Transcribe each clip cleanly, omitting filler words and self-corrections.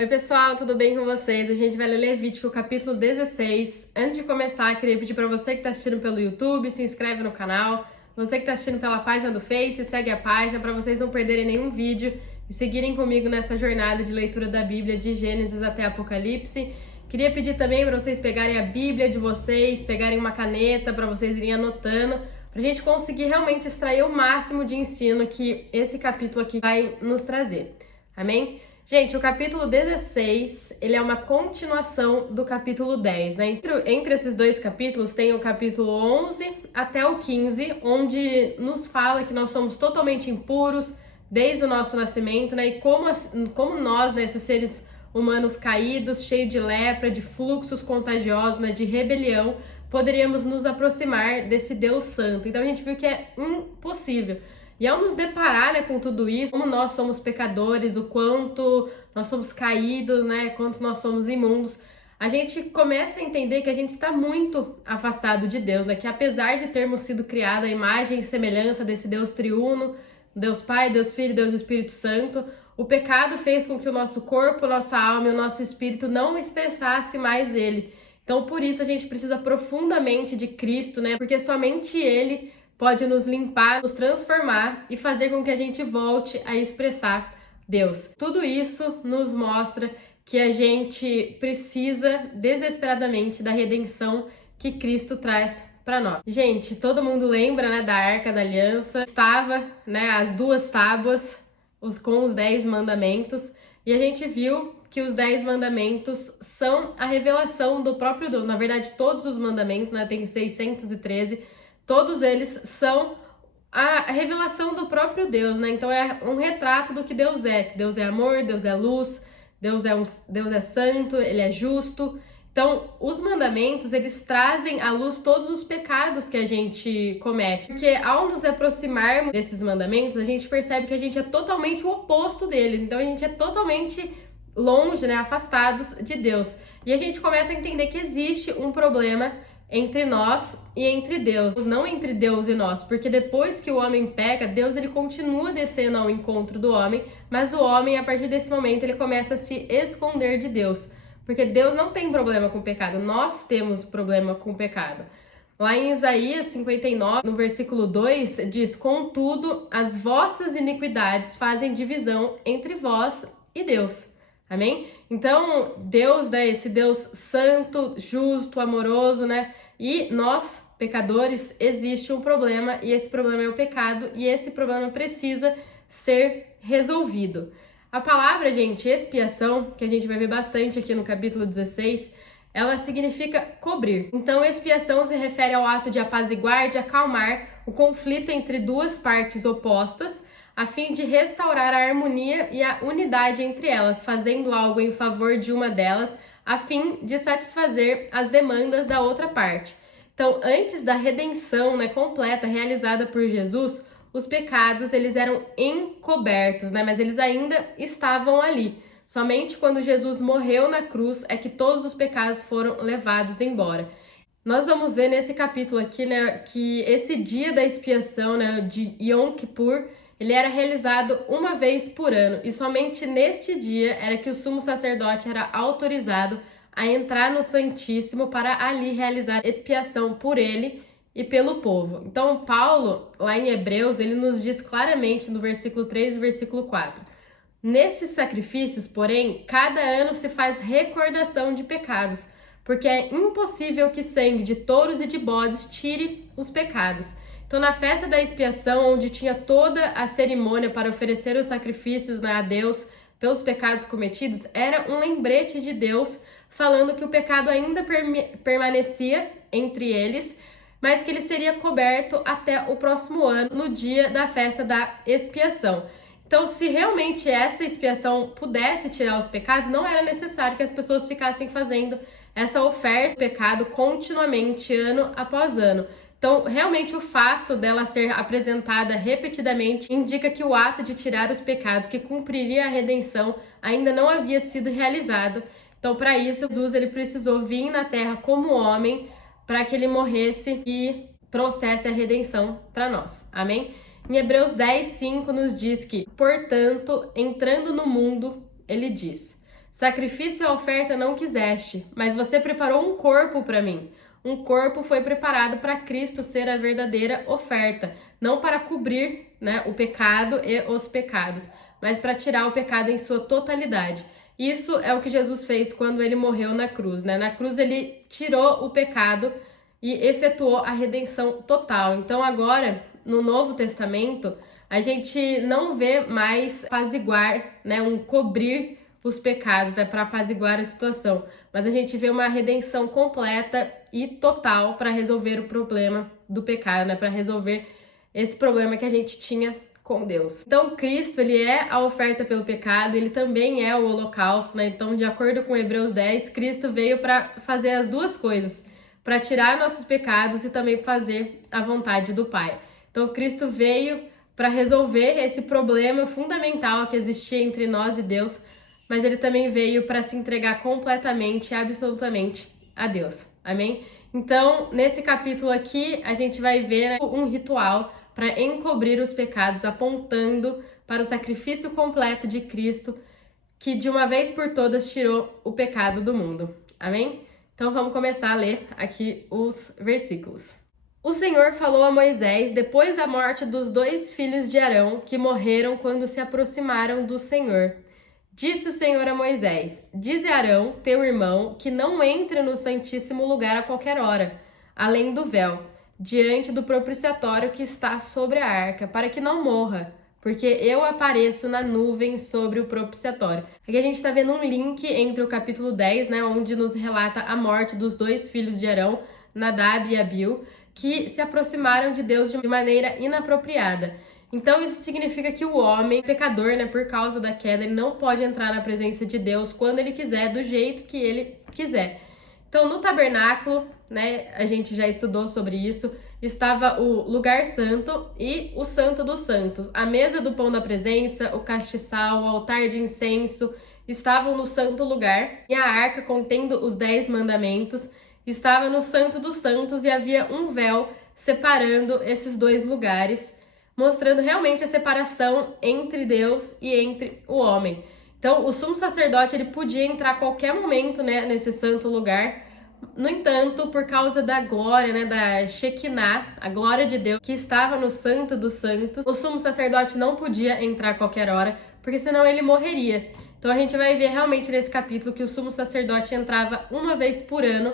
Oi pessoal, tudo bem com vocês? A gente vai ler Levítico capítulo 16. Antes de começar, queria pedir para você que está assistindo pelo YouTube, se inscreve no canal. Você que está assistindo pela página do Face, segue a página para vocês não perderem nenhum vídeo e seguirem comigo nessa jornada de leitura da Bíblia de Gênesis até Apocalipse. Queria pedir também para vocês pegarem a Bíblia de vocês, pegarem uma caneta para vocês irem anotando, para a gente conseguir realmente extrair o máximo de ensino que esse capítulo aqui vai nos trazer. Amém? Gente, o capítulo 16, ele é uma continuação do capítulo 10, né? Entre esses dois capítulos tem o capítulo 11 até o 15, onde nos fala que nós somos totalmente impuros desde o nosso nascimento, né? E como nós, né, esses seres humanos caídos, cheios de lepra, de fluxos contagiosos, né, de rebelião, poderíamos nos aproximar desse Deus Santo. Então a gente viu que é impossível. E ao nos deparar, né, com tudo isso, como nós somos pecadores, o quanto nós somos caídos, né, quanto nós somos imundos, a gente começa a entender que a gente está muito afastado de Deus, né, que apesar de termos sido criados à imagem e semelhança desse Deus triuno, Deus Pai, Deus Filho, Deus Espírito Santo, o pecado fez com que o nosso corpo, nossa alma e o nosso espírito não expressasse mais Ele. Então, por isso, a gente precisa profundamente de Cristo, né, porque somente Ele pode nos limpar, nos transformar e fazer com que a gente volte a expressar Deus. Tudo isso nos mostra que a gente precisa desesperadamente da redenção que Cristo traz para nós. Gente, todo mundo lembra, né, da Arca da Aliança? Estava, né, as duas tábuas com os 10 mandamentos, e a gente viu que os 10 mandamentos são a revelação do próprio Deus. Na verdade, todos os mandamentos, né, tem 613, todos eles são a revelação do próprio Deus, né? Então é um retrato do que Deus é. Que Deus é amor, Deus é luz, Deus é santo, Ele é justo. Então, os mandamentos, eles trazem à luz todos os pecados que a gente comete. Porque ao nos aproximarmos desses mandamentos, a gente percebe que a gente é totalmente o oposto deles. Então, a gente é totalmente longe, né? Afastados de Deus. E a gente começa a entender que existe um problema entre nós e entre Deus, não entre Deus e nós, porque depois que o homem peca, Deus ele continua descendo ao encontro do homem, mas o homem, a partir desse momento, ele começa a se esconder de Deus, porque Deus não tem problema com o pecado, nós temos problema com o pecado. Lá em Isaías 59, no versículo 2, diz: "Contudo, as vossas iniquidades fazem divisão entre vós e Deus." Amém? Então, Deus, né, esse Deus santo, justo, amoroso, né? E nós, pecadores, existe um problema, e esse problema é o pecado, e esse problema precisa ser resolvido. A palavra, gente, expiação, que a gente vai ver bastante aqui no capítulo 16, ela significa cobrir. Então, expiação se refere ao ato de apaziguar, de acalmar o conflito entre duas partes opostas, a fim de restaurar a harmonia e a unidade entre elas, fazendo algo em favor de uma delas, a fim de satisfazer as demandas da outra parte. Então, antes da redenção, né, completa realizada por Jesus, os pecados eles eram encobertos, né, mas eles ainda estavam ali. Somente quando Jesus morreu na cruz é que todos os pecados foram levados embora. Nós vamos ver nesse capítulo aqui, né, que esse dia da expiação, né, de Yom Kippur, ele era realizado uma vez por ano, e somente neste dia era que o sumo sacerdote era autorizado a entrar no Santíssimo para ali realizar expiação por ele e pelo povo. Então, Paulo, lá em Hebreus, ele nos diz claramente no versículo 3 e versículo 4: "Nesses sacrifícios, porém, cada ano se faz recordação de pecados, porque é impossível que sangue de touros e de bodes tire os pecados." Então, na festa da expiação, onde tinha toda a cerimônia para oferecer os sacrifícios, né, a Deus pelos pecados cometidos, era um lembrete de Deus falando que o pecado ainda permanecia entre eles, mas que ele seria coberto até o próximo ano, no dia da festa da expiação. Então, se realmente essa expiação pudesse tirar os pecados, não era necessário que as pessoas ficassem fazendo essa oferta do pecado continuamente, ano após ano. Então, realmente, o fato dela ser apresentada repetidamente indica que o ato de tirar os pecados, que cumpriria a redenção, ainda não havia sido realizado. Então, para isso, Jesus ele precisou vir na Terra como homem, para que ele morresse e trouxesse a redenção para nós. Amém? Em Hebreus 10:5 nos diz que, portanto, entrando no mundo, ele diz: Sacrifício e oferta não quiseste, mas você preparou um corpo para mim. Um corpo foi preparado para Cristo ser a verdadeira oferta, não para cobrir, né, o pecado e os pecados, mas para tirar o pecado em sua totalidade. Isso é o que Jesus fez quando ele morreu na cruz, né? Na cruz ele tirou o pecado e efetuou a redenção total. Então agora, no Novo Testamento, a gente não vê mais apaziguar, né, um cobrir os pecados, né, para apaziguar a situação, mas a gente vê uma redenção completa e total para resolver o problema do pecado, né, para resolver esse problema que a gente tinha com Deus. Então, Cristo, ele é a oferta pelo pecado, ele também é o holocausto, né? Então, de acordo com Hebreus 10, Cristo veio para fazer as duas coisas, para tirar nossos pecados e também fazer a vontade do Pai. Então, Cristo veio para resolver esse problema fundamental que existia entre nós e Deus, mas ele também veio para se entregar completamente e absolutamente a Deus. Amém? Então, nesse capítulo aqui, a gente vai ver, né, um ritual para encobrir os pecados, apontando para o sacrifício completo de Cristo, que de uma vez por todas tirou o pecado do mundo. Amém? Então vamos começar a ler aqui os versículos. O Senhor falou a Moisés depois da morte dos 2 filhos de Arão, que morreram quando se aproximaram do Senhor. Disse o Senhor a Moisés: Dize a Arão, teu irmão, que não entre no Santíssimo Lugar a qualquer hora, além do véu, diante do propiciatório que está sobre a arca, para que não morra, porque eu apareço na nuvem sobre o propiciatório. Aqui a gente está vendo um link entre o capítulo 10, né, onde nos relata a morte dos 2 filhos de Arão, Nadab e Abiú, que se aproximaram de Deus de maneira inapropriada. Então isso significa que o homem, pecador, né, por causa da queda, ele não pode entrar na presença de Deus quando ele quiser, do jeito que ele quiser. Então, no tabernáculo, né, a gente já estudou sobre isso, estava o lugar santo e o santo dos santos. A mesa do pão da presença, o castiçal, o altar de incenso estavam no santo lugar, e a arca contendo os 10 mandamentos estava no santo dos santos, e havia um véu separando esses 2 lugares, mostrando realmente a separação entre Deus e entre o homem. Então, o sumo sacerdote ele podia entrar a qualquer momento, né, nesse santo lugar. No entanto, por causa da glória, né, da Shekinah, a glória de Deus que estava no Santo dos Santos, o sumo sacerdote não podia entrar a qualquer hora, porque senão ele morreria. Então a gente vai ver realmente nesse capítulo que o sumo sacerdote entrava uma vez por ano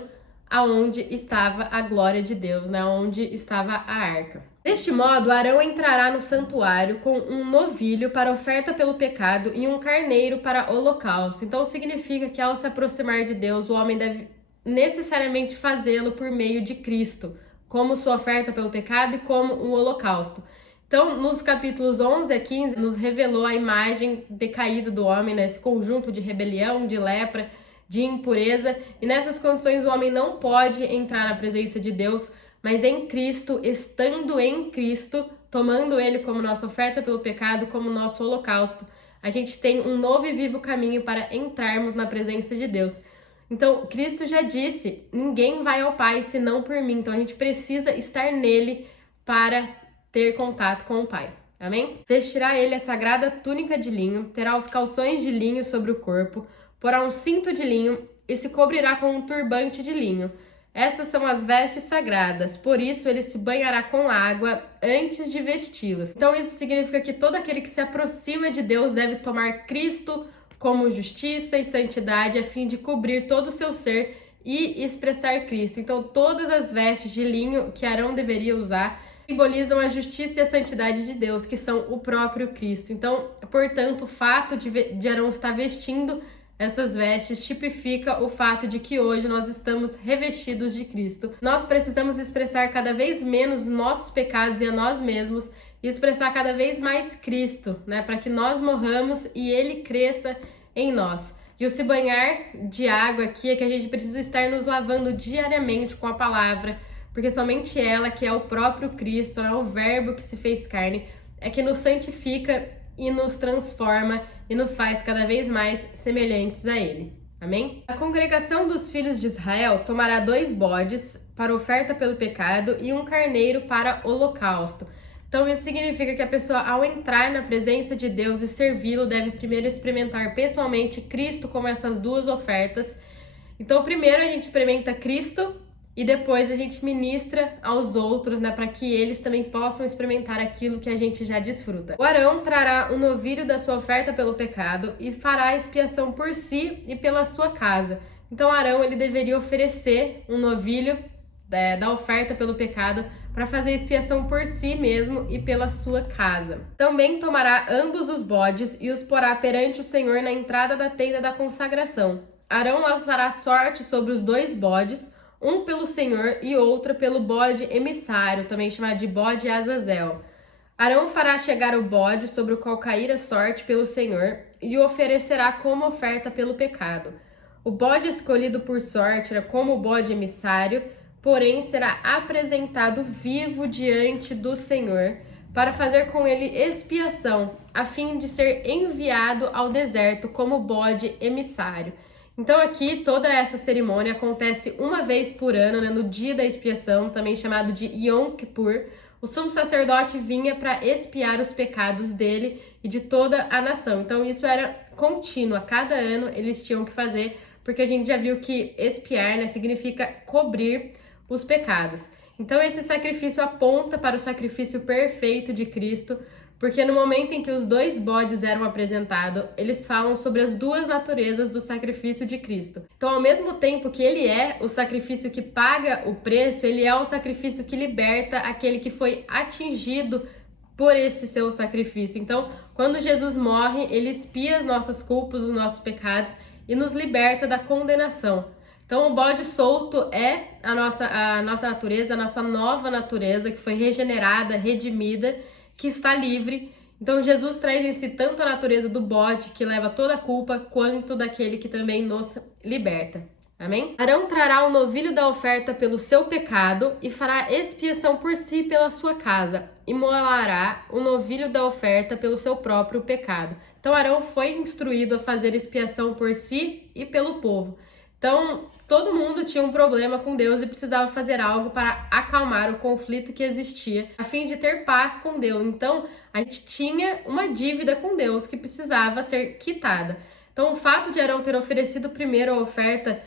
aonde estava a glória de Deus, né, onde estava a arca. Deste modo, Arão entrará no santuário com um novilho para oferta pelo pecado e um carneiro para holocausto. Então significa que ao se aproximar de Deus, o homem deve necessariamente fazê-lo por meio de Cristo, como sua oferta pelo pecado e como um holocausto. Então, nos capítulos 11 a 15, nos revelou a imagem decaída do homem, né? Esse conjunto de rebelião, de lepra, de impureza, e nessas condições o homem não pode entrar na presença de Deus, mas em Cristo, estando em Cristo, tomando Ele como nossa oferta pelo pecado, como nosso holocausto, a gente tem um novo e vivo caminho para entrarmos na presença de Deus. Então, Cristo já disse, ninguém vai ao Pai senão por mim. Então, a gente precisa estar nele para ter contato com o Pai. Amém? Vestirá ele a sagrada túnica de linho, terá os calções de linho sobre o corpo, porá um cinto de linho e se cobrirá com um turbante de linho. Essas são as vestes sagradas, por isso ele se banhará com água antes de vesti-las. Então isso significa que todo aquele que se aproxima de Deus deve tomar Cristo como justiça e santidade, a fim de cobrir todo o seu ser e expressar Cristo. Então todas as vestes de linho que Arão deveria usar simbolizam a justiça e a santidade de Deus, que são o próprio Cristo. Então, portanto, o fato de Arão estar vestindo essas vestes tipifica o fato de que hoje nós estamos revestidos de Cristo. Nós precisamos expressar cada vez menos os nossos pecados e a nós mesmos e expressar cada vez mais Cristo, né, para que nós morramos e Ele cresça em nós. E o se banhar de água aqui é que a gente precisa estar nos lavando diariamente com a palavra, porque somente ela, que é o próprio Cristo, é o Verbo que se fez carne, é que nos santifica e nos transforma e nos faz cada vez mais semelhantes a Ele. Amém? A congregação dos filhos de Israel tomará 2 bodes para oferta pelo pecado e um carneiro para holocausto. Então isso significa que a pessoa, ao entrar na presença de Deus e servi-lo, deve primeiro experimentar pessoalmente Cristo como essas duas ofertas. Então primeiro a gente experimenta Cristo e depois a gente ministra aos outros, né, para que eles também possam experimentar aquilo que a gente já desfruta. O Arão trará um novilho da sua oferta pelo pecado e fará expiação por si e pela sua casa. Então Arão, ele deveria oferecer um novilho da oferta pelo pecado para fazer expiação por si mesmo e pela sua casa. Também tomará ambos os bodes e os porá perante o Senhor na entrada da tenda da consagração. Arão lançará sorte sobre os 2 bodes, um pelo Senhor e outro pelo bode emissário, também chamado de bode Azazel. Arão fará chegar o bode sobre o qual cair a sorte pelo Senhor e o oferecerá como oferta pelo pecado. O bode escolhido por sorte era como o bode emissário, porém será apresentado vivo diante do Senhor para fazer com ele expiação, a fim de ser enviado ao deserto como bode emissário. Então aqui toda essa cerimônia acontece uma vez por ano, né, no dia da expiação, também chamado de Yom Kippur. O sumo sacerdote vinha para expiar os pecados dele e de toda a nação. Então isso era contínuo, a cada ano eles tinham que fazer, porque a gente já viu que expiar, né, significa cobrir os pecados. Então esse sacrifício aponta para o sacrifício perfeito de Cristo, porque no momento em que os 2 bodes eram apresentados, eles falam sobre as 2 naturezas do sacrifício de Cristo. Então, ao mesmo tempo que ele é o sacrifício que paga o preço, ele é o sacrifício que liberta aquele que foi atingido por esse seu sacrifício. Então, quando Jesus morre, ele expia as nossas culpas, os nossos pecados e nos liberta da condenação. Então, o bode solto é a nossa natureza, a nossa nova natureza, que foi regenerada, redimida, que está livre. Então, Jesus traz em si tanto a natureza do bode, que leva toda a culpa, quanto daquele que também nos liberta. Amém? Arão trará o novilho da oferta pelo seu pecado e fará expiação por si e pela sua casa. Imolará o novilho da oferta pelo seu próprio pecado. Então, Arão foi instruído a fazer expiação por si e pelo povo. Então, todo mundo tinha um problema com Deus e precisava fazer algo para acalmar o conflito que existia, a fim de ter paz com Deus. Então, a gente tinha uma dívida com Deus que precisava ser quitada. Então, o fato de Arão ter oferecido primeiro a oferta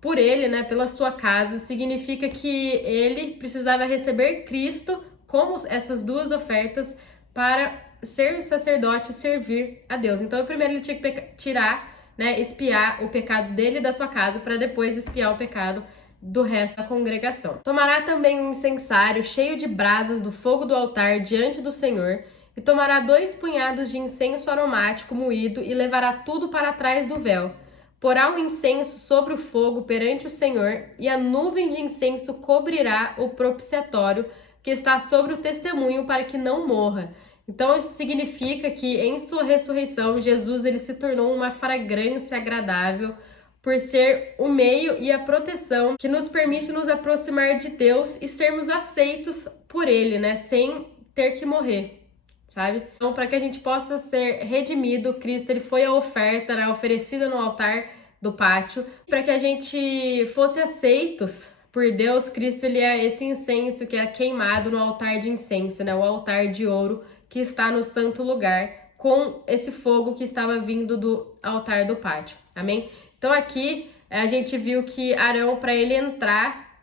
por ele, né, pela sua casa, significa que ele precisava receber Cristo como essas 2 ofertas para ser sacerdote e servir a Deus. Então, primeiro ele tinha que tirar, né, expiar o pecado dele e da sua casa, para depois expiar o pecado do resto da congregação. Tomará também um incensário cheio de brasas do fogo do altar diante do Senhor, e tomará 2 punhados de incenso aromático moído e levará tudo para trás do véu. Porá o incenso sobre o fogo perante o Senhor, e a nuvem de incenso cobrirá o propiciatório que está sobre o testemunho, para que não morra. Então isso significa que em sua ressurreição, Jesus ele se tornou uma fragrância agradável por ser o meio e a proteção que nos permite nos aproximar de Deus e sermos aceitos por ele, né, sem ter que morrer, sabe? Então, para que a gente possa ser redimido, Cristo ele foi a oferta, né, oferecida no altar do pátio, para que a gente fosse aceitos por Deus. Cristo ele é esse incenso que é queimado no altar de incenso, né, o altar de ouro que está no santo lugar, com esse fogo que estava vindo do altar do pátio. Amém? Então aqui a gente viu que Arão, para ele entrar,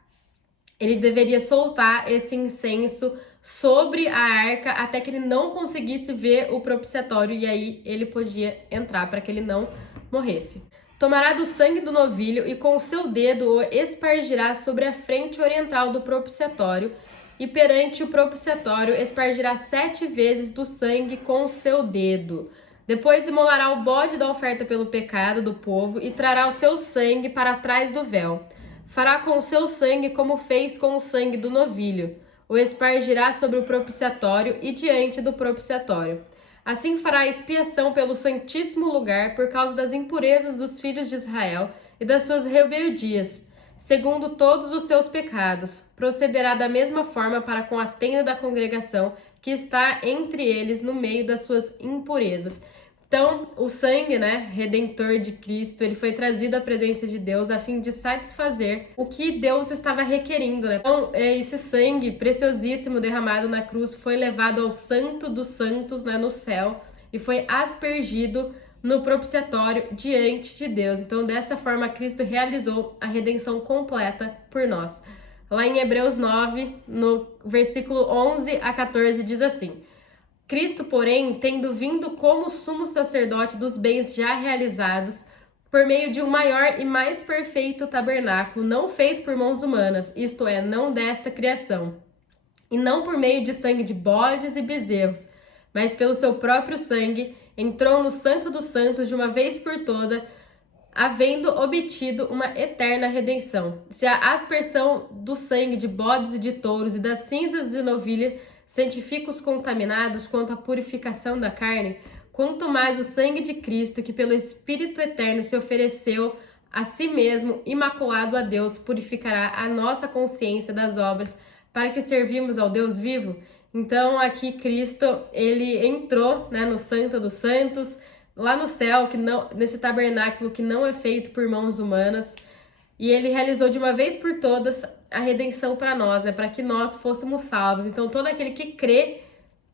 ele deveria soltar esse incenso sobre a arca até que ele não conseguisse ver o propiciatório, e aí ele podia entrar para que ele não morresse. Tomará do sangue do novilho e com o seu dedo o espargirá sobre a frente oriental do propiciatório, e perante o propiciatório espargirá 7 vezes do sangue com o seu dedo. Depois imolará o bode da oferta pelo pecado do povo e trará o seu sangue para trás do véu. Fará com o seu sangue como fez com o sangue do novilho. O espargirá sobre o propiciatório e diante do propiciatório. Assim fará expiação pelo santíssimo lugar por causa das impurezas dos filhos de Israel e das suas rebeldias, segundo todos os seus pecados. Procederá da mesma forma para com a tenda da congregação, que está entre eles no meio das suas impurezas. Então, o sangue, né, redentor de Cristo, ele foi trazido à presença de Deus a fim de satisfazer o que Deus estava requerendo, né? Então, esse sangue preciosíssimo derramado na cruz foi levado ao Santo dos Santos, né, no céu, e foi aspergido no propiciatório diante de Deus. Então, dessa forma, Cristo realizou a redenção completa por nós. Lá em Hebreus 9, no versículo 11 a 14, diz assim: Cristo, porém, tendo vindo como sumo sacerdote dos bens já realizados, por meio de um maior e mais perfeito tabernáculo, não feito por mãos humanas, isto é, não desta criação, e não por meio de sangue de bodes e bezerros, mas pelo seu próprio sangue, entrou no Santo dos Santos de uma vez por toda, havendo obtido uma eterna redenção. Se a aspersão do sangue de bodes e de touros e das cinzas de novilha santifica os contaminados quanto à purificação da carne, quanto mais o sangue de Cristo, que pelo Espírito Eterno se ofereceu a si mesmo, imaculado a Deus, purificará a nossa consciência das obras para que servimos ao Deus vivo. Então aqui Cristo, ele entrou, né, no Santo dos Santos, lá no céu, que não, nesse tabernáculo que não é feito por mãos humanas, e ele realizou de uma vez por todas a redenção para nós, né, para que nós fôssemos salvos. Então todo aquele que crê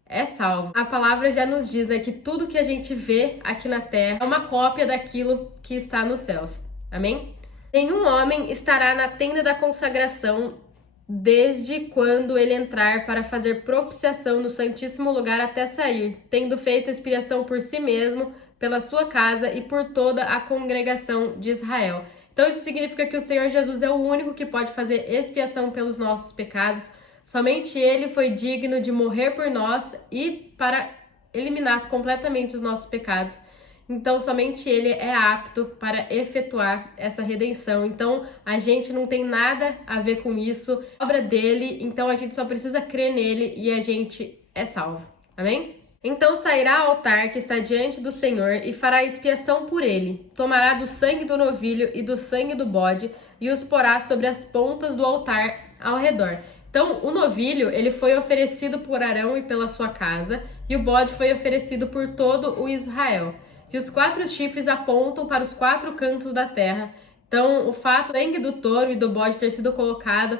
é salvo. A palavra já nos diz, né, que tudo que a gente vê aqui na terra é uma cópia daquilo que está nos céus. Amém? Nenhum homem estará na tenda da consagração desde quando ele entrar para fazer propiciação no Santíssimo Lugar até sair, tendo feito expiação por si mesmo, pela sua casa e por toda a congregação de Israel. Então isso significa que o Senhor Jesus é o único que pode fazer expiação pelos nossos pecados. Somente Ele foi digno de morrer por nós e para eliminar completamente os nossos pecados. Então somente Ele é apto para efetuar essa redenção. Então a gente não tem nada a ver com isso, é obra dele, então a gente só precisa crer nele e a gente é salvo. Amém? Então sairá ao altar que está diante do Senhor e fará expiação por ele. Tomará do sangue do novilho e do sangue do bode e os porá sobre as pontas do altar ao redor. Então o novilho, ele foi oferecido por Arão e pela sua casa, e o bode foi oferecido por todo o Israel. E os 4 chifres apontam para os 4 cantos da terra. Então o fato do sangue do touro e do bode ter sido colocado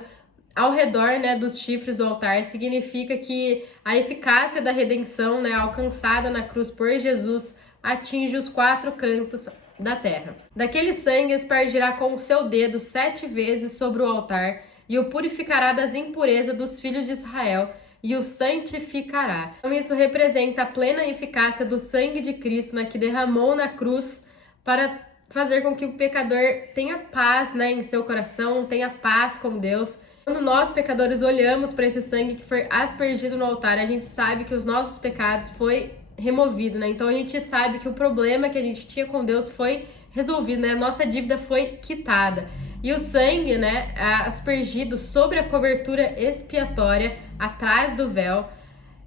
ao redor, né, dos chifres do altar significa que a eficácia da redenção, né, alcançada na cruz por Jesus atinge os 4 cantos da terra. Daquele sangue espargirá com o seu dedo 7 vezes sobre o altar e o purificará das impurezas dos filhos de Israel e o santificará. Então isso representa a plena eficácia do sangue de Cristo, né, que derramou na cruz para fazer com que o pecador tenha paz, né, em seu coração, tenha paz com Deus. Quando nós, pecadores, olhamos para esse sangue que foi aspergido no altar, a gente sabe que os nossos pecados foi removido, né? Então a gente sabe que o problema que a gente tinha com Deus foi resolvido, né? A nossa dívida foi quitada. E o sangue, né, aspergido sobre a cobertura expiatória, atrás do véu,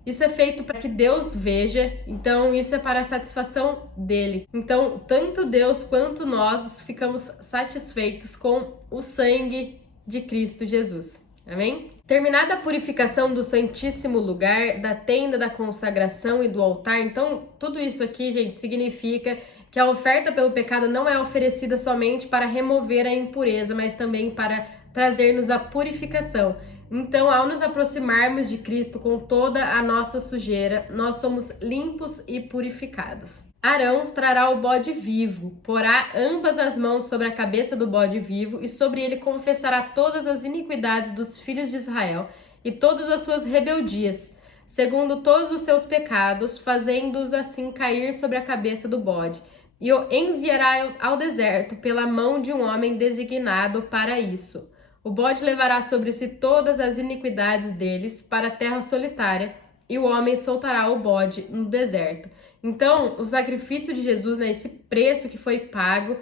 isso é feito para que Deus veja, então isso é para a satisfação dele. Então, tanto Deus quanto nós ficamos satisfeitos com o sangue de Cristo Jesus. Amém? Terminada a purificação do Santíssimo Lugar, da tenda da consagração e do altar, então tudo isso aqui, gente, significa que a oferta pelo pecado não é oferecida somente para remover a impureza, mas também para trazer-nos a purificação. Então, ao nos aproximarmos de Cristo com toda a nossa sujeira, nós somos limpos e purificados. Arão trará o bode vivo, porá ambas as mãos sobre a cabeça do bode vivo e sobre ele confessará todas as iniquidades dos filhos de Israel e todas as suas rebeldias, segundo todos os seus pecados, fazendo-os assim cair sobre a cabeça do bode, e o enviará ao deserto pela mão de um homem designado para isso. O bode levará sobre si todas as iniquidades deles para a terra solitária, e o homem soltará o bode no deserto. Então, o sacrifício de Jesus, né, esse preço que foi pago,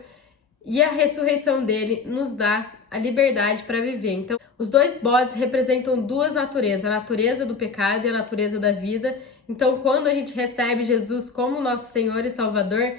e a ressurreição dele nos dá a liberdade para viver. Então, os 2 bodes representam 2 naturezas, a natureza do pecado e a natureza da vida. Então, quando a gente recebe Jesus como nosso Senhor e Salvador,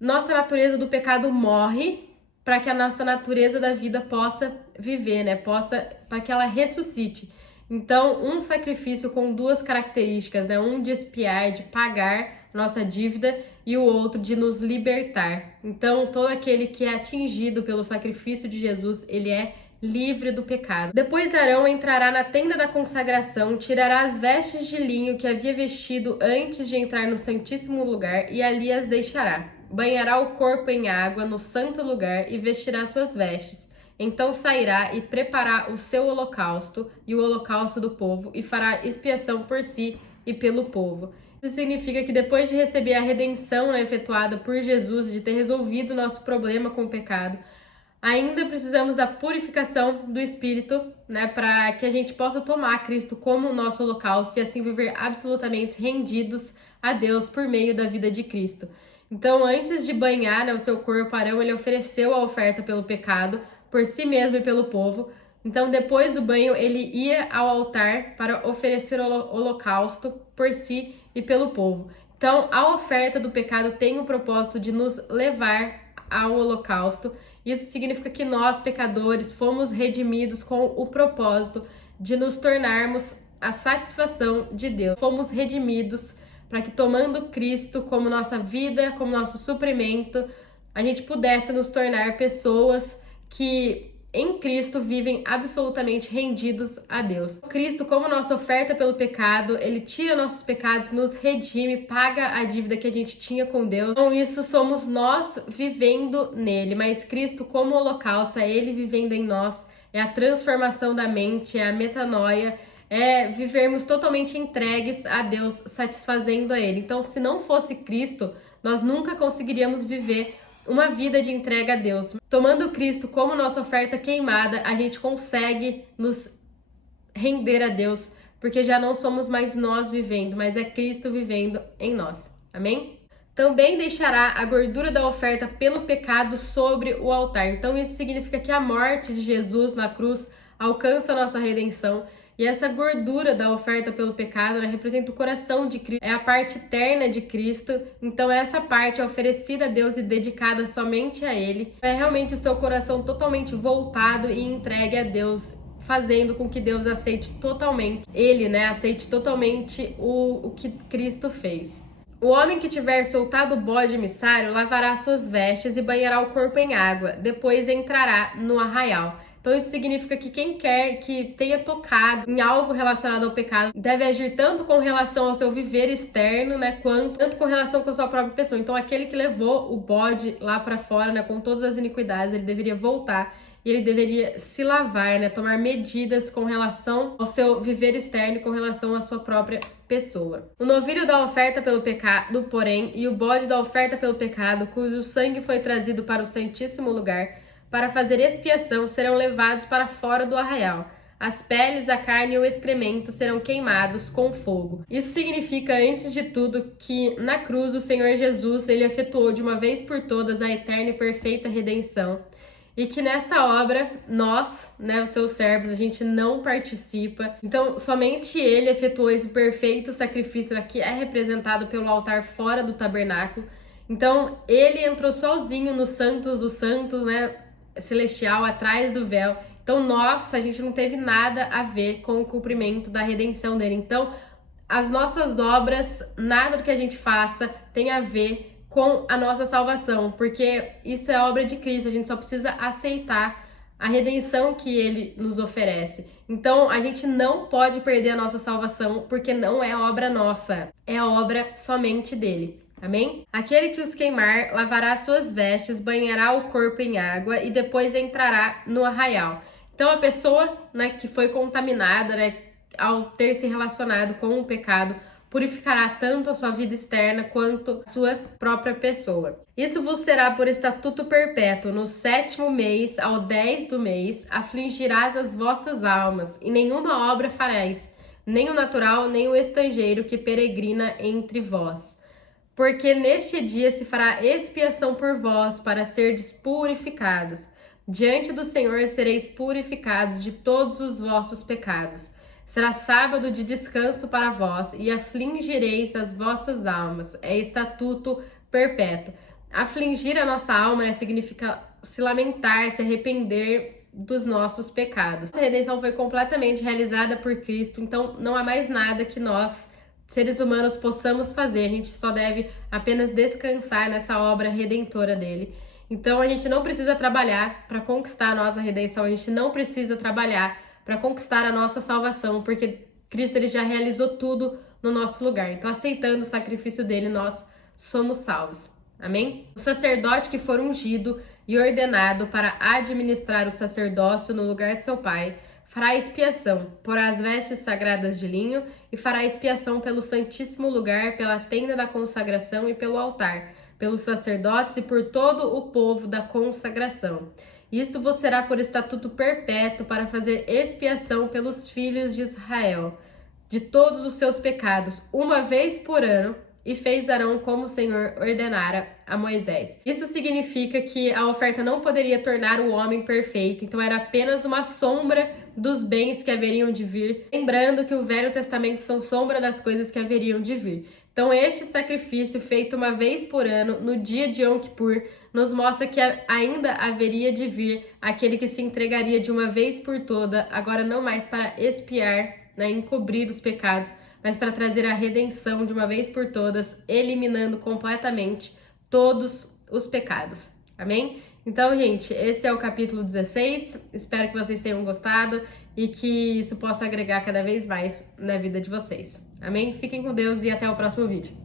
nossa natureza do pecado morre para que a nossa natureza da vida possa viver, né? Para que ela ressuscite. Então, um sacrifício com 2 características, né? Um de expiar, de pagar nossa dívida, e o outro de nos libertar. Então, todo aquele que é atingido pelo sacrifício de Jesus, ele é livre do pecado. Depois Arão entrará na tenda da consagração, tirará as vestes de linho que havia vestido antes de entrar no Santíssimo Lugar e ali as deixará. Banhará o corpo em água no santo lugar e vestirá suas vestes. Então sairá e preparará o seu holocausto e o holocausto do povo e fará expiação por si e pelo povo. Isso significa que depois de receber a redenção efetuada por Jesus, de ter resolvido o nosso problema com o pecado, ainda precisamos da purificação do Espírito, né, para que a gente possa tomar Cristo como o nosso holocausto e assim viver absolutamente rendidos a Deus por meio da vida de Cristo. Então, antes de banhar, né, o seu corpo, Arão, ele ofereceu a oferta pelo pecado, por si mesmo e pelo povo. Então, depois do banho, ele ia ao altar para oferecer o holocausto por si e pelo povo. Então, a oferta do pecado tem o propósito de nos levar ao holocausto. Isso significa que nós, pecadores, fomos redimidos com o propósito de nos tornarmos a satisfação de Deus. Fomos redimidos para que, tomando Cristo como nossa vida, como nosso suprimento, a gente pudesse nos tornar pessoas que em Cristo vivem absolutamente rendidos a Deus. Cristo, como nossa oferta pelo pecado, ele tira nossos pecados, nos redime, paga a dívida que a gente tinha com Deus. Então isso somos nós vivendo nele, mas Cristo como holocausto, é ele vivendo em nós, é a transformação da mente, é a metanoia, é vivermos totalmente entregues a Deus, satisfazendo a ele. Então, se não fosse Cristo, nós nunca conseguiríamos viver uma vida de entrega a Deus. Tomando Cristo como nossa oferta queimada, a gente consegue nos render a Deus, porque já não somos mais nós vivendo, mas é Cristo vivendo em nós. Amém? Também deixará a gordura da oferta pelo pecado sobre o altar. Então isso significa que a morte de Jesus na cruz alcança a nossa redenção. E essa gordura da oferta pelo pecado, né, representa o coração de Cristo, é a parte eterna de Cristo. Então essa parte é oferecida a Deus e dedicada somente a Ele. É realmente o seu coração totalmente voltado e entregue a Deus, fazendo com que Deus aceite totalmente, Ele, né, aceite totalmente o que Cristo fez. O homem que tiver soltado o bode emissário lavará suas vestes e banhará o corpo em água, depois entrará no arraial. Então isso significa que quem quer que tenha tocado em algo relacionado ao pecado deve agir tanto com relação ao seu viver externo, né, quanto tanto com relação com a sua própria pessoa. Então aquele que levou o bode lá para fora, né, com todas as iniquidades, ele deveria voltar e ele deveria se lavar, né, tomar medidas com relação ao seu viver externo e com relação à sua própria pessoa. O novilho da oferta pelo pecado, porém, e o bode da oferta pelo pecado, cujo sangue foi trazido para o Santíssimo Lugar, para fazer expiação, serão levados para fora do arraial. As peles, a carne e o excremento serão queimados com fogo. Isso significa, antes de tudo, que na cruz o Senhor Jesus, ele efetuou de uma vez por todas a eterna e perfeita redenção. E que nesta obra, nós, né, os seus servos, a gente não participa. Então, somente ele efetuou esse perfeito sacrifício aqui, é representado pelo altar fora do tabernáculo. Então, ele entrou sozinho no Santos dos Santos, né, celestial, atrás do véu. Então, a gente não teve nada a ver com o cumprimento da redenção dele. Então, as nossas obras, nada do que a gente faça tem a ver com a nossa salvação, porque isso é obra de Cristo, a gente só precisa aceitar a redenção que ele nos oferece. Então, a gente não pode perder a nossa salvação, porque não é obra nossa, é obra somente dele. Amém? Aquele que os queimar lavará suas vestes, banhará o corpo em água e depois entrará no arraial. Então a pessoa, né, que foi contaminada, né, ao ter se relacionado com o pecado, purificará tanto a sua vida externa quanto a sua própria pessoa. Isso vos será por estatuto perpétuo. No 7º mês, ao 10 do mês, afligirás as vossas almas, e nenhuma obra fareis, nem o natural, nem o estrangeiro que peregrina entre vós. Porque neste dia se fará expiação por vós, para serdes purificados. Diante do Senhor sereis purificados de todos os vossos pecados. Será sábado de descanso para vós, e afligireis as vossas almas. É estatuto perpétuo. Afligir a nossa alma, né, significa se lamentar, se arrepender dos nossos pecados. A redenção foi completamente realizada por Cristo, então não há mais nada que nós seres humanos possamos fazer. A gente só deve apenas descansar nessa obra redentora dele. Então a gente não precisa trabalhar para conquistar a nossa redenção, a gente não precisa trabalhar para conquistar a nossa salvação, porque Cristo ele já realizou tudo no nosso lugar. Então, aceitando o sacrifício dele, nós somos salvos. Amém? O sacerdote que for ungido e ordenado para administrar o sacerdócio no lugar de seu pai, fará expiação, porá as vestes sagradas de linho e fará expiação pelo santíssimo lugar, pela tenda da consagração e pelo altar, pelos sacerdotes e por todo o povo da consagração. Isto vos será por estatuto perpétuo para fazer expiação pelos filhos de Israel, de todos os seus pecados, uma vez por ano, e fez Arão como o Senhor ordenara a Moisés. Isso significa que a oferta não poderia tornar o homem perfeito, então era apenas uma sombra dos bens que haveriam de vir. Lembrando que o Velho Testamento são sombra das coisas que haveriam de vir. Então este sacrifício feito uma vez por ano, no dia de Yom Kippur, nos mostra que ainda haveria de vir aquele que se entregaria de uma vez por toda, agora não mais para expiar, encobrir os pecados, mas para trazer a redenção de uma vez por todas, eliminando completamente todos os pecados. Amém? Então, gente, esse é o capítulo 16. Espero que vocês tenham gostado e que isso possa agregar cada vez mais na vida de vocês. Amém? Fiquem com Deus e até o próximo vídeo.